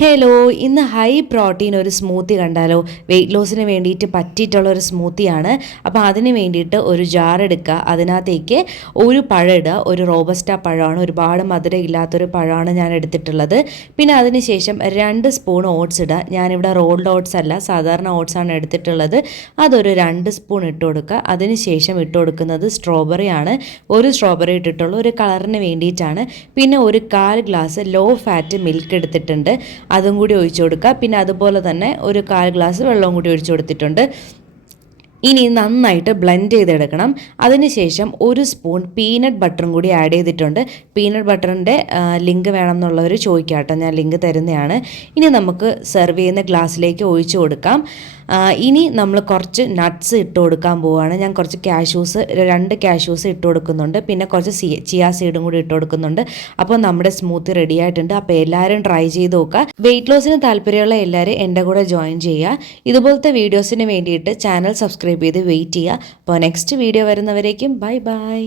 Hello, ഇന്ന് high protein ഒരു smoothie കണ്ടാലോ? വെയിറ്റ് ലോസിന് വേണ്ടിയിട്ട് പറ്റിയിട്ടുള്ള ഒരു സ്മൂത്തിയാണ്. അപ്പോൾ അതിന് വേണ്ടിയിട്ട് ഒരു ജാർ എടുക്കുക, അതിനകത്തേക്ക് ഒരു പഴം ഇടുക. ഒരു റോബസ്റ്റ പഴമാണ്, ഒരുപാട് മധുരം ഇല്ലാത്തൊരു പഴമാണ് ഞാൻ എടുത്തിട്ടുള്ളത്. പിന്നെ അതിന് ശേഷം 2 സ്പൂൺ ഓട്സ് ഇടുക. ഞാനിവിടെ റോൾഡ് ഓട്സ് അല്ല, സാധാരണ ഓട്സാണ് എടുത്തിട്ടുള്ളത്. അതൊരു 2 സ്പൂൺ ഇട്ട് കൊടുക്കുക. അതിന് ശേഷം ഇട്ട് കൊടുക്കുന്നത് സ്ട്രോബെറി ആണ്. ഒരു സ്ട്രോബെറി ഇട്ടിട്ടുള്ളൂ, ഒരു കളറിന് വേണ്ടിയിട്ടാണ്. പിന്നെ ഒരു 1/4 ഗ്ലാസ് ലോ ഫാറ്റ് മിൽക്ക് എടുത്തിട്ടുണ്ട്, അതും കൂടി ഒഴിച്ചു കൊടുക്കുക. പിന്നെ അതുപോലെ തന്നെ ഒരു 1/4 ഗ്ലാസ് വെള്ളവും കൂടി ഒഴിച്ചു കൊടുത്തിട്ടുണ്ട്. ഇനി നന്നായിട്ട് ബ്ലെൻഡ് ചെയ്തെടുക്കണം. അതിനുശേഷം ഒരു സ്പൂൺ പീനട്ട് ബട്ടറും കൂടി ആഡ് ചെയ്തിട്ടുണ്ട്. പീനട്ട് ബട്ടറിൻ്റെ ലിങ്ക് വേണമെന്നുള്ളവർ ചോദിക്കാം കേട്ടോ, ഞാൻ ലിങ്ക് തരുന്നതാണ്. ഇനി നമുക്ക് സെർവ് ചെയ്യുന്ന ഗ്ലാസ്സിലേക്ക് ഒഴിച്ചു കൊടുക്കാം. ഇനി നമ്മൾ കുറച്ച് നട്ട്സ് ഇട്ട് കൊടുക്കാൻ പോവുകയാണ്. ഞാൻ കുറച്ച് കാഷ്യൂസ്, 2 കാഷ്യൂസ് ഇട്ട് കൊടുക്കുന്നുണ്ട്. പിന്നെ കുറച്ച് ചിയാ സീഡും കൂടി ഇട്ട് കൊടുക്കുന്നുണ്ട്. അപ്പോൾ നമ്മുടെ സ്മൂത്തി റെഡി ആയിട്ടുണ്ട്. അപ്പോൾ എല്ലാവരും ട്രൈ ചെയ്ത് നോക്കുക. വെയിറ്റ് ലോസിന് താല്പര്യമുള്ള എല്ലാവരും എൻ്റെ കൂടെ ജോയിൻ ചെയ്യുക. ഇതുപോലത്തെ വീഡിയോസിന് വേണ്ടിയിട്ട് ചാനൽ സബ്സ്ക്രൈബ് ചെയ്ത് വെയിറ്റ് ചെയ്യുക. അപ്പോൾ നെക്സ്റ്റ് വീഡിയോ വരുന്നവരേക്കും ബൈ ബൈ.